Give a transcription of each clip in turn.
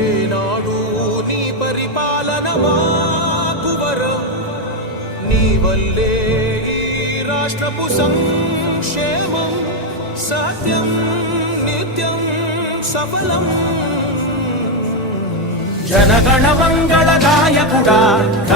ఏనాడు నీ పరిపాలన మాకు వరం నీ వల్లే ఈ రాష్ట్రపు సంక్షేమం సత్యం నిత్యం సఫలం జనగణ మంగళదాయకుడా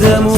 Largamos